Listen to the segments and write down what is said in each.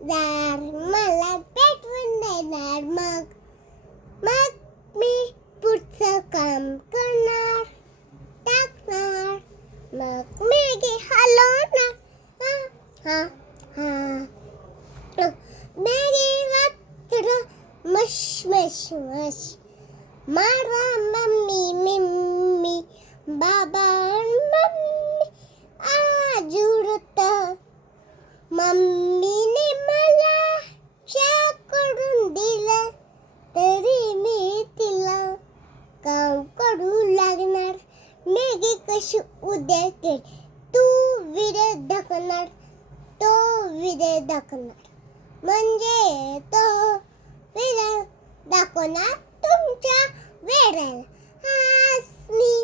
जार मला पेटवून देणार. मग मग मी पुढचं काम करणार, टाकणार. मग मॅगी हलवणार. हा हा हा मॅगी वाटर मश मश मश. मारा मम्मी मिम्मी बाबा मम्मी आज उडतं. मम्मीने मला चहा करून दिलं तरी मी तिला काम करू लागणार. मॅगी कशी उद्या केली तू व्हिडिओ दाखवणार, तो व्हिडिओ दाखवणार, म्हणजे तो व्हिडिओ दाखवणार तुमच्या वेळेला. आज मी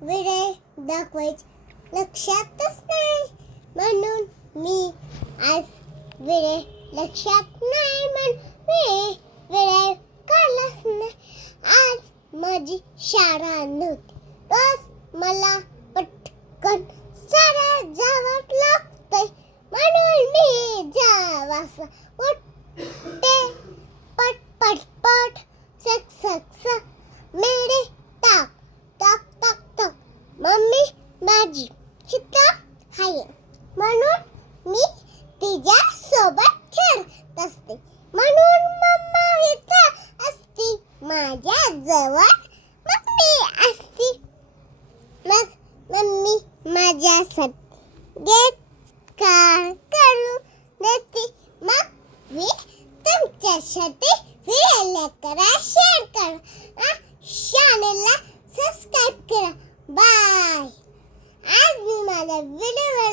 व्हिडिओ दाखवायचं लक्षातच नाही म्हणून मी आज व्हिडिओ लक्षात नाही म्हणून मी व्हिडिओ काढलाच नाही. आज माझी शाळा नव्हती. रोज मला पटकन शाळेत जावं लागतंय म्हणून मी जावंसं उठते. पट पट पट सक सक सक मेरे टाक टाक टाक टाक. मम्मी माझी हिथं आहे म्हणून मी तिच्या सोबत खेळत असते, म्हणून मम्मा इथं असते माझ्या जवळ. मम्मी असते मग मम्मी माझ्यासाठी गेट कार करून देते. मग मी तुमच्यासाठी व्हिडिओ करा, शेअर करा, चॅनलला सबस्क्राईब करा. बाय. आज मी माझ्या व्हिडिओला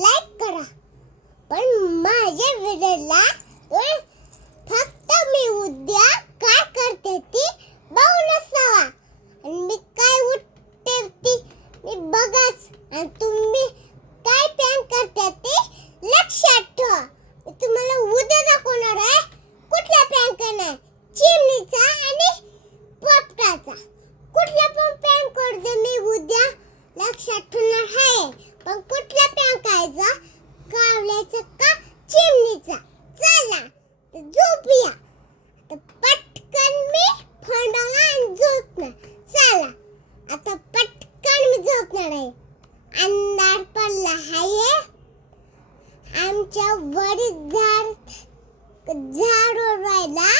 लाईक करा, पण माझ्या व्हिडिओला फक्त मी उद्या काय करते ती बघूनच नवा. आणि मी काय उठते ती मी बघाच, आणि तुम्ही काय प्लॅन करते ते लक्षात ठेवा. मी तुम्हाला उद्या दाखवणार आहे कुठला प्लॅन करणार, चिमणीचा आणि पोपटाचा. कुठला पण प्लॅन करते मी उद्या लक्षात ठेवणार आहे, पण कुठला प्लॅन करायचा, कावल्याचा का चिमणीचा. चला झोपूया. आता पटकन मी फंडाला आणि झोपणार. चला आता पटकन मी झोपणार आहे. अंधार पडला आहे. आमच्या वडील झाडून राहिला.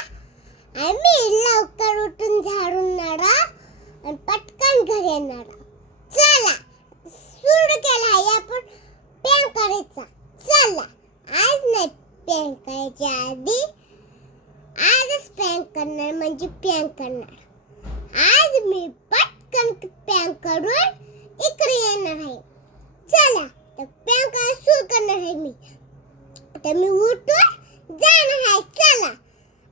आम्ही लवकर उठून झाडून आणि पटकन घरी येणार. चला सुरू केला आहे आपण प्लॅन करायचा. चला आज नाही प्लॅन करायच्या आधी आजच प्लॅन करणार, म्हणजे प्लॅन करणार. आज मी पटकन प्लॅन करून इकडे येणार आहे. चला तर प्लॅन करायला सुरू करणार आहे मी. आता मी उठून जाणार आहे. चला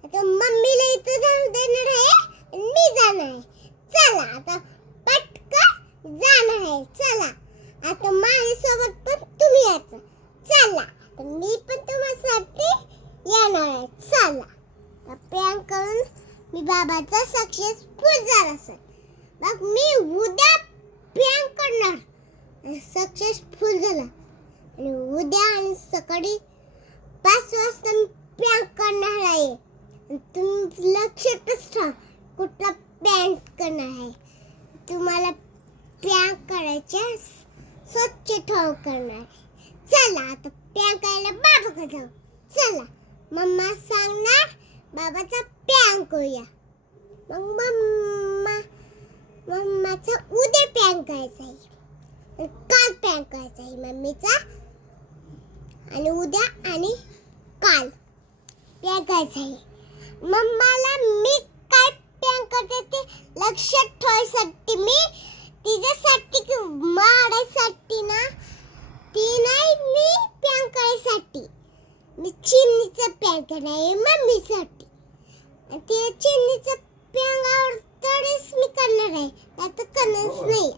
आता मम्मीला इथं जाऊन देणार आहे, मी जाणार आहे. चला आता पटकन जाणार आहे. चला आता माझ्यासोबत पण तुम्ही यायचं. चला आता मी पण तुमच्यासाठी येणार आहे. चला प्लॅन करून मी बाबाचा सक्सेसफुल झाला असेल. मग मी उद्या प्लॅन करणार सक्सेसफुल झाला, आणि उद्या आणि सकाळी 5 वाजता मी प्लॅन करणार आहे. तुम्ही लक्षातच ठेवा कुठला प्लॅन करणार आहे. तुम्हाला प्लॅन करायच्या स्वच्छ ठेव करणार. चला आता प्लॅन करायला बाबाकडे जाऊ. चला मम्मा सांगणार बाबाचा प्लॅन करूया. मग मम्माचा उद्या प्लॅन करायचा आहे, काल प्लॅन करायचा आहे मम्मीचा, आणि उद्या आणि काल प्लॅन करायचा आहे. मम्माला मी काय प्लॅन करते ते लक्षात ठेवायसाठी मी तिच्यासाठी मारायसाठी ना ती नाही, मी प्लॅन करायसाठी मी चिमणीचा प्लॅन करणार आहे मम्मीसाठी. ते चिमणीचा प्लॅन आवडतोच मी करणार आहे, आता करणारच नाही.